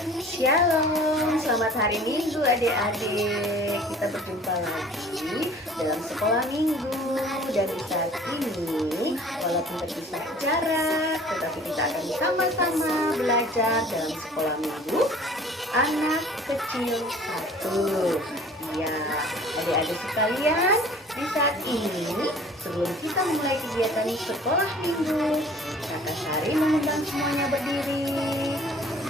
Shalom, selamat hari Minggu adik-adik. Kita berjumpa lagi dalam sekolah minggu. Dan di saat ini, walaupun terpisah jarak, tetapi kita akan sama-sama belajar dalam sekolah minggu anak kecil 1. Ya, adik-adik sekalian, di saat ini sebelum kita mulai kegiatan sekolah minggu, Kakak Sari mengundang semuanya berdiri.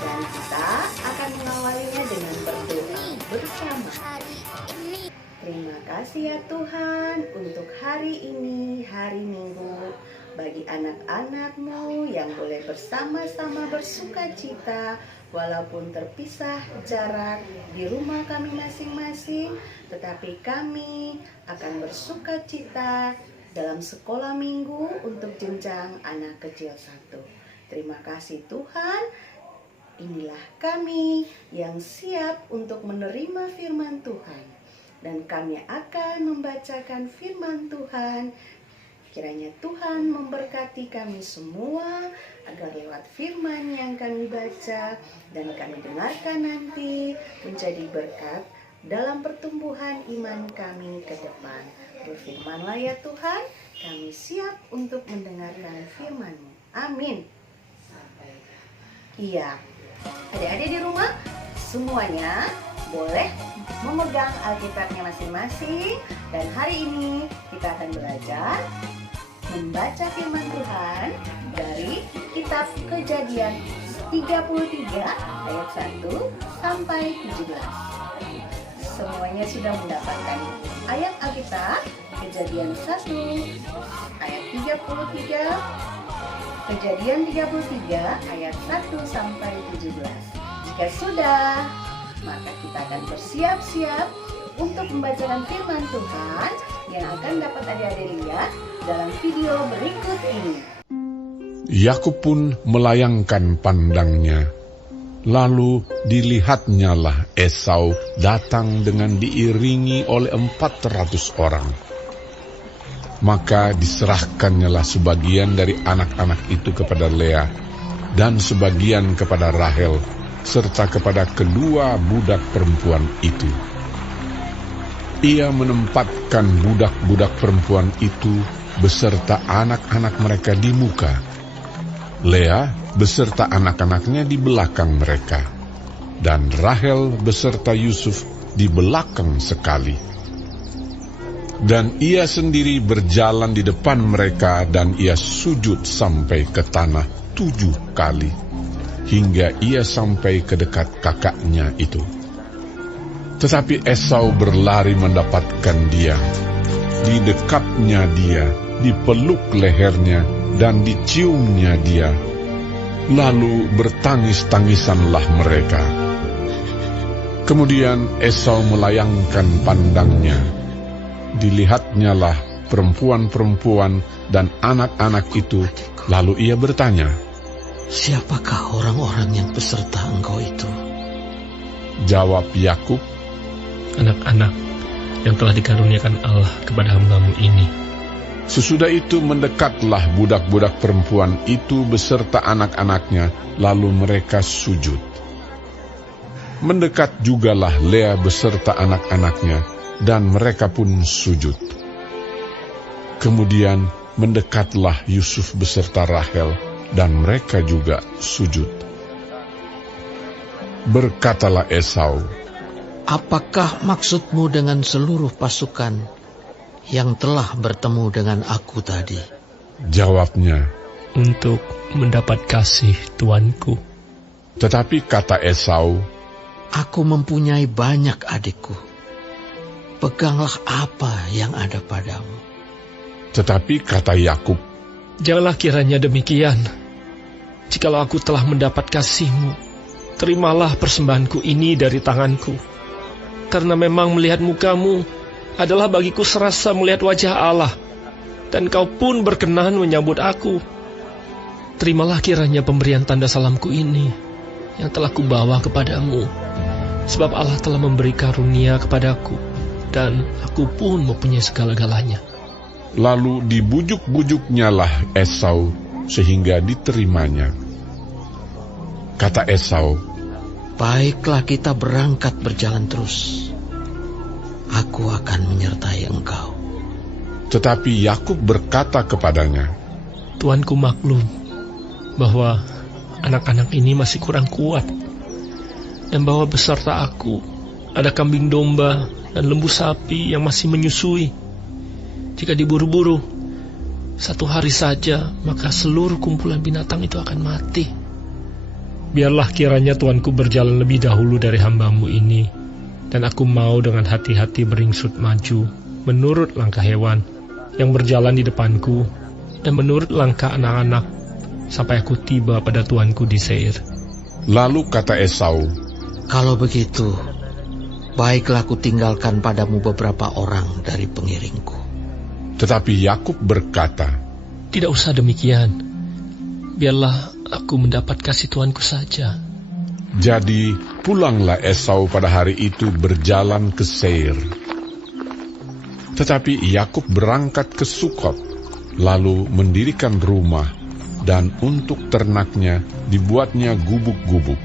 Dan kita akan mengawalinya dengan berdoa bersama. Terima kasih ya Tuhan untuk hari ini, hari Minggu, bagi anak-anak-Mu yang boleh bersama-sama bersuka cita walaupun terpisah jarak di rumah kami masing-masing, tetapi kami akan bersuka cita dalam sekolah minggu untuk jenjang anak kecil 1. Terima kasih Tuhan. Inilah kami yang siap untuk menerima firman Tuhan. Dan kami akan membacakan firman Tuhan. Kiranya Tuhan memberkati kami semua agar lewat firman yang kami baca dan kami dengarkan nanti menjadi berkat dalam pertumbuhan iman kami ke depan. Berfirmanlah ya Tuhan, kami siap untuk mendengarkan firman-Mu. Amin. Iya. Adik-adik di rumah, semuanya boleh memegang Alkitabnya masing-masing. Dan hari ini kita akan belajar membaca firman Tuhan dari kitab Kejadian 33 ayat 1 sampai 17. Semuanya sudah mendapatkan ayat Alkitab Kejadian 1 ayat 33, Kejadian 33 ayat 1 sampai 17. Jika sudah, maka kita akan bersiap-siap untuk membacakan firman Tuhan yang akan dapat adik-adik lihat dalam video berikut ini. Yakub pun melayangkan pandangnya. Lalu dilihatnyalah Esau datang dengan diiringi oleh 400 orang. Maka diserahkannyalah sebagian dari anak-anak itu kepada Lea, dan sebagian kepada Rahel, serta kepada kedua budak perempuan itu. Ia menempatkan budak-budak perempuan itu beserta anak-anak mereka di muka, Lea beserta anak-anaknya di belakang mereka, dan Rahel beserta Yusuf di belakang sekali. Dan ia sendiri berjalan di depan mereka, dan ia sujud sampai ke tanah 7 kali, hingga ia sampai ke dekat kakaknya itu. Tetapi Esau berlari mendapatkan dia, didekapnya dia, dipeluk lehernya, dan diciumnya dia. Lalu bertangis-tangisanlah mereka. Kemudian Esau melayangkan pandangnya. Dilihatnyalah perempuan-perempuan dan anak-anak itu, lalu ia bertanya, "Siapakah orang-orang yang beserta engkau itu?" Jawab Yakub, "Anak-anak yang telah dikaruniakan Allah kepada hamba-Mu ini." Sesudah itu mendekatlah budak-budak perempuan itu beserta anak-anaknya, lalu mereka sujud. Mendekat jugalah Lea beserta anak-anaknya, dan mereka pun sujud. Kemudian mendekatlah Yusuf beserta Rahel, dan mereka juga sujud. Berkatalah Esau, "Apakah maksudmu dengan seluruh pasukan yang telah bertemu dengan aku tadi?" Jawabnya, "Untuk mendapat kasih tuanku." Tetapi kata Esau, "Aku mempunyai banyak adikku. Peganglah apa yang ada padamu." Tetapi kata Yakub, "Janganlah kiranya demikian. Jikalau aku telah mendapat kasih-Mu, terimalah persembahanku ini dari tanganku. Karena memang melihat muka-Mu adalah bagiku serasa melihat wajah Allah, dan Kau pun berkenan menyambut aku. Terimalah kiranya pemberian tanda salamku ini yang telah kubawa kepadamu, sebab Allah telah memberi karunia kepadaku, dan aku pun mempunyai segala-galanya." Lalu dibujuk-bujuknyalah Esau sehingga diterimanya. Kata Esau, Baiklah, kita berangkat berjalan terus. Aku akan menyertai engkau. Tetapi Yakub berkata kepadanya, Tuanku maklum bahwa anak-anak ini masih kurang kuat, dan bahwa beserta aku ada kambing domba dan lembu sapi yang masih menyusui. Jika diburu-buru 1 hari saja, maka seluruh kumpulan binatang itu akan mati. Biarlah kiranya Tuanku berjalan lebih dahulu dari hamba-Mu ini, dan aku mau dengan hati-hati beringsut maju menurut langkah hewan yang berjalan di depanku, dan menurut langkah anak-anak, sampai aku tiba pada Tuanku di Seir. Lalu kata Esau, Kalau begitu, baiklah aku tinggalkan padamu beberapa orang dari pengiringku. tetapi Yakub berkata, Tidak usah demikian. Biarlah aku mendapat kasih Tuanku saja. Jadi pulanglah Esau pada hari itu berjalan ke Seir. Tetapi Yakub berangkat ke Sukot, lalu mendirikan rumah, dan untuk ternaknya dibuatnya gubuk-gubuk.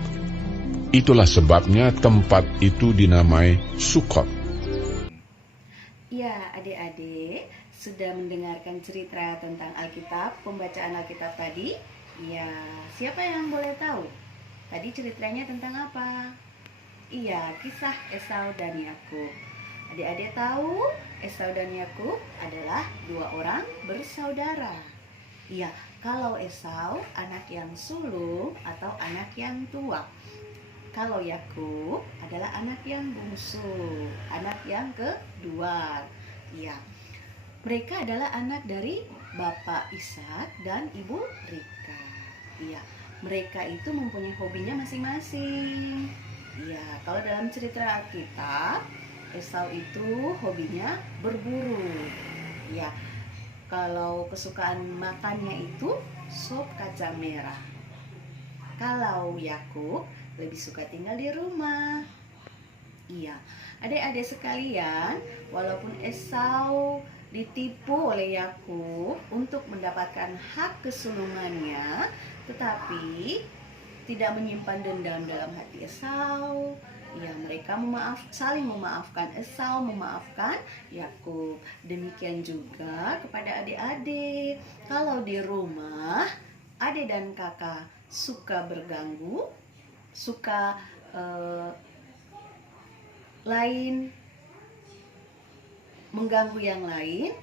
Itulah sebabnya tempat itu dinamai Sukot. Ya, adik-adik sudah mendengarkan cerita tentang Alkitab, pembacaan Alkitab tadi. Ya, siapa yang boleh tahu? Tadi ceritanya tentang apa? Iya, kisah Esau dan Yakub. Adik-adik tahu Esau dan Yakub adalah 2 orang bersaudara. Iya, kalau Esau anak yang sulung atau anak yang tua. Kalau Yakub adalah anak yang bungsu, anak yang kedua. Iya, mereka adalah anak dari Bapak Ishak dan Ibu Rika. Iya, mereka itu mempunyai hobinya masing-masing. Iya, kalau dalam cerita Alkitab, Esau itu hobinya berburu. Iya, kalau kesukaan makannya itu sop kacang merah. Kalau Yakub lebih suka tinggal di rumah. Iya, adik-adik sekalian, walaupun Esau ditipu oleh Yakub untuk mendapatkan hak kesulungannya, tetapi tidak menyimpan dendam dalam hati Esau. Ya, mereka saling memaafkan. Esau memaafkan Yakub. Demikian juga kepada adik-adik. Kalau di rumah adik dan kakak suka berganggu, suka mengganggu yang lain,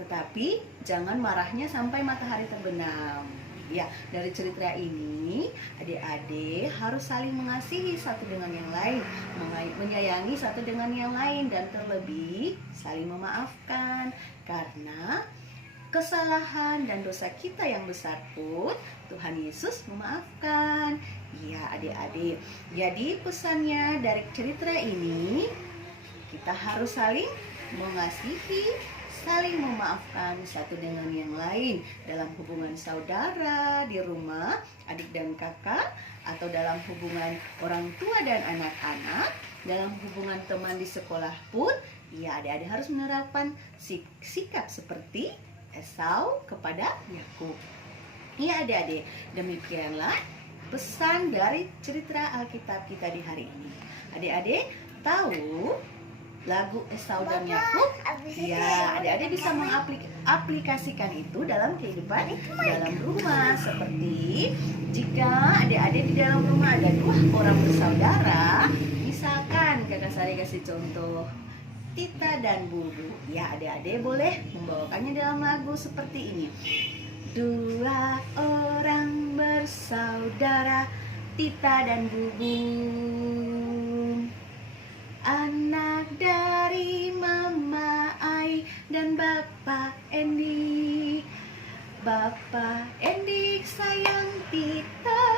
tetapi jangan marahnya sampai matahari terbenam. Ya, dari cerita ini adik-adik harus saling mengasihi satu dengan yang lain, menyayangi satu dengan yang lain, dan terlebih saling memaafkan, karena kesalahan dan dosa kita yang besar pun Tuhan Yesus memaafkan. Ya, adik-adik, jadi pesannya dari cerita ini, kita harus saling mengasihi, saling memaafkan satu dengan yang lain dalam hubungan saudara, di rumah, adik dan kakak, atau dalam hubungan orang tua dan anak-anak, dalam hubungan teman di sekolah pun. Ya, adik-adik harus menerapkan sikap seperti Esau kepada Yakub. Ya, adik-adik, demikianlah pesan dari cerita Alkitab kita di hari ini. Adik-adik tahu lagu Esau dan Yakub? Ya, adik-adik bisa mengaplikasikan itu dalam kehidupan dalam rumah. Seperti jika adik-adik di dalam rumah ada 2 orang bersaudara, misalkan Kakak Sari kasih contoh Tita dan Bubu. Ya, adik-adik boleh membawakannya dalam lagu seperti ini. 2 orang bersaudara, Tita dan Bubu, anak dari Mama Ai dan Bapak Endi. Bapak Endi sayang Tita,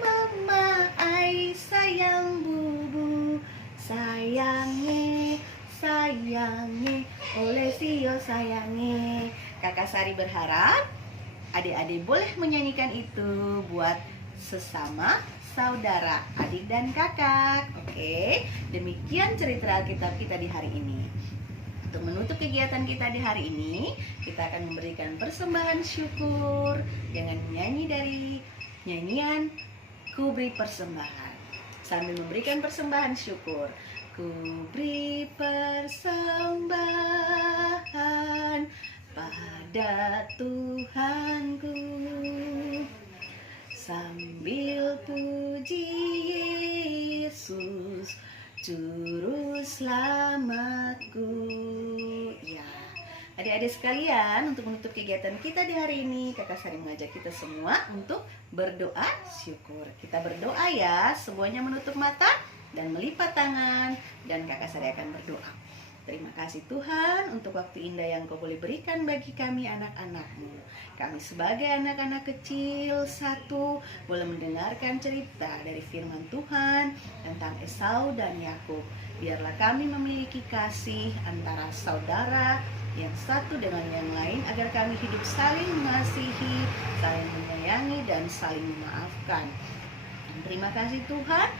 Mama Ai sayang Bubu. Sayange, sayange, oleh Sio sayange. Kakak Sari berharap adik-adik boleh menyanyikan itu buat sesama saudara, adik dan kakak. Oke, demikian cerita Alkitab kita di hari ini. Untuk menutup kegiatan kita di hari ini, kita akan memberikan persembahan syukur dengan menyanyi dari nyanyian Ku Beri Persembahan. sambil memberikan persembahan syukur. Ku beri persembahan pada Tuhanku, sambil puji Yesus Juru Selamatku. Ya, adik-adik sekalian, untuk menutup kegiatan kita di hari ini, Kakak Sari mengajak kita semua untuk berdoa syukur. Kita berdoa ya, semuanya menutup mata dan melipat tangan, dan Kakak Sari akan berdoa. Terima kasih Tuhan untuk waktu indah yang Kau boleh berikan bagi kami anak-anak-Mu. Kami sebagai anak-anak kecil satu boleh mendengarkan cerita dari firman Tuhan tentang Esau dan Yakub. Biarlah kami memiliki kasih antara saudara yang satu dengan yang lain, agar kami hidup saling mengasihi, saling menyayangi, dan saling memaafkan. Dan terima kasih Tuhan,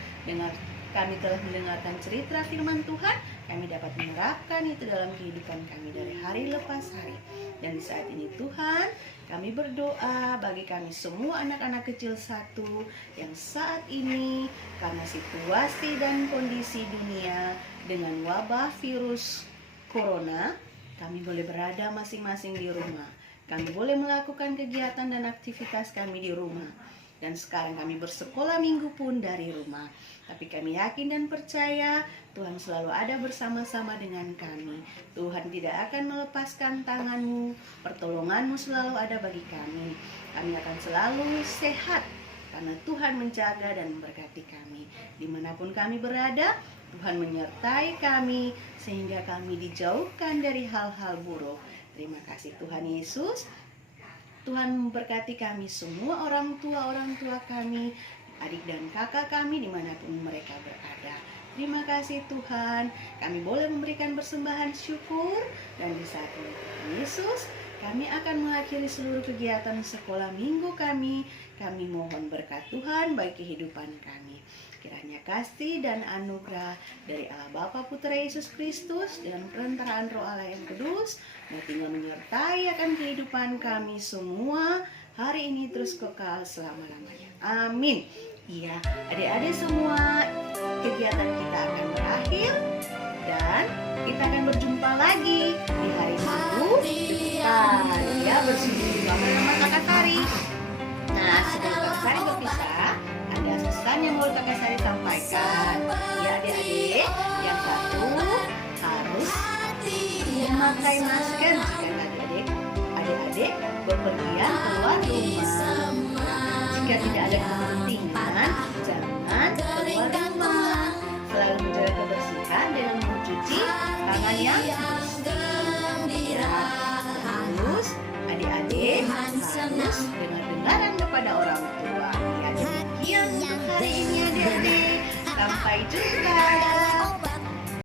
kami telah mendengarkan cerita firman Tuhan, kami dapat menerapkan itu dalam kehidupan kami dari hari lepas hari. Dan di saat ini Tuhan, kami berdoa bagi kami semua anak-anak kecil satu yang saat ini karena situasi dan kondisi dunia dengan wabah virus corona, kami boleh berada masing-masing di rumah. Kami boleh melakukan kegiatan dan aktivitas kami di rumah. Dan sekarang kami bersekolah minggu pun dari rumah. Tapi kami yakin dan percaya Tuhan selalu ada bersama-sama dengan kami. Tuhan tidak akan melepaskan tangan-Mu, pertolongan-Mu selalu ada bagi kami. Kami akan selalu sehat karena Tuhan menjaga dan memberkati kami. Dimanapun kami berada, Tuhan menyertai kami sehingga kami dijauhkan dari hal-hal buruk. Terima kasih Tuhan Yesus. Tuhan memberkati kami semua, orang tua kami, adik dan kakak kami dimanapun mereka berada. Terima kasih Tuhan, kami boleh memberikan persembahan syukur. Dan di saat ini Tuhan Yesus, kami akan mengakhiri seluruh kegiatan sekolah minggu kami. Kami mohon berkat Tuhan bagi kehidupan kami. Kiranya kasih dan anugerah dari Allah Bapa, Putra Yesus Kristus dengan perantaraan Roh Allah yang kudus mau tinggal menyertai akan kehidupan kami semua hari ini terus kekal selama-lamanya. Amin. Iya, adik-adik semua, kegiatan kita akan berakhir dan kita akan berjumpa lagi di hari Minggu depan ya, bersama-sama Kakak Sari. Nah, sebelum Kakak Sari berpisah, ada pesan yang mau Kakak Sari sampaikan. Ya adik-adik, yang satu harus memakai masker jika adik-adik bepergian keluar rumah. Jika tidak ada kepentingan, jangan keluar rumah. Selalu menjaga kebersihan dengan mencuci tangan yang bersih. Terus adik-adik harus dengar-dengaran kepada orang tua. Ya, demikian untuk hari ini adik-adik. Sampai jumpa.